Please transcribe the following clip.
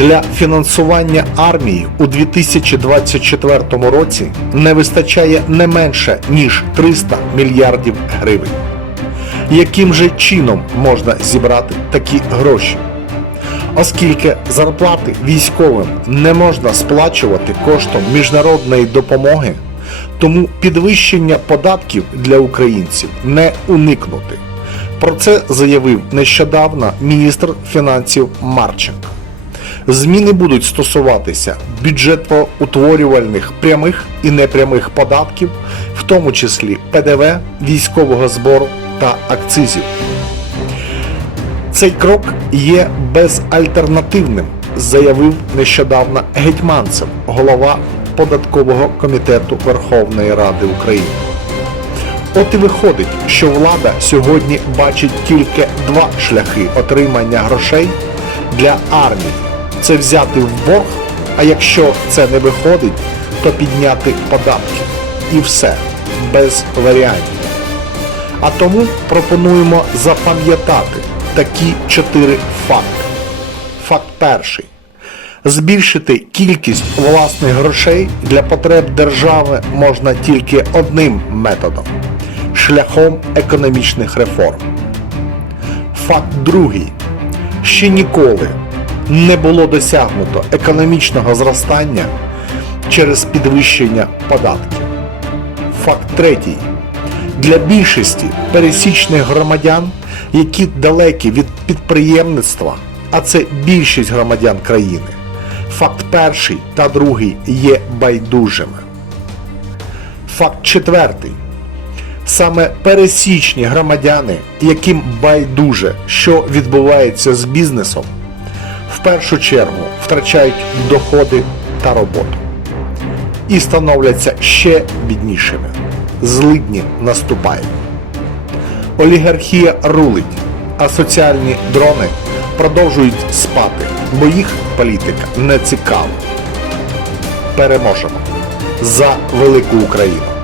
Для фінансування армії у 2024 році не вистачає не менше ніж 300 мільярдів гривень. Яким же чином можна зібрати такі гроші? Оскільки зарплати військовим не можна сплачувати коштом міжнародної допомоги, тому підвищення податків для українців не уникнути. Про це заявив нещодавно міністр фінансів Марченко. Зміни будуть стосуватися бюджетоутворювальних прямих і непрямих податків, в тому числі ПДВ, військового збору та акцизів. Цей крок є безальтернативним, заявив нещодавно Гетьманцев, голова податкового комітету Верховної Ради України. От і виходить, що влада сьогодні бачить тільки два шляхи отримання грошей для армії: це взяти в борг, а якщо це не виходить, то підняти податки. І все без варіантів. А тому пропонуємо запам'ятати такі чотири факти. Факт перший. Збільшити кількість власних грошей для потреб держави можна тільки одним методом шляхом економічних реформ. Факт другий. Ще ніколи не було досягнуто економічного зростання через підвищення податків. Факт третій. Для більшості пересічних громадян, які далекі від підприємництва, а це більшість громадян країни, факт перший та другий є байдужими. Факт четвертий. Саме пересічні громадяни, яким байдуже, що відбувається з бізнесом, в першу чергу втрачають доходи та роботу і становляться ще біднішими. Злидні наступають. Олігархія рулить, а соціальні дрони продовжують спати, бо їх політика не цікава. Переможемо за велику Україну!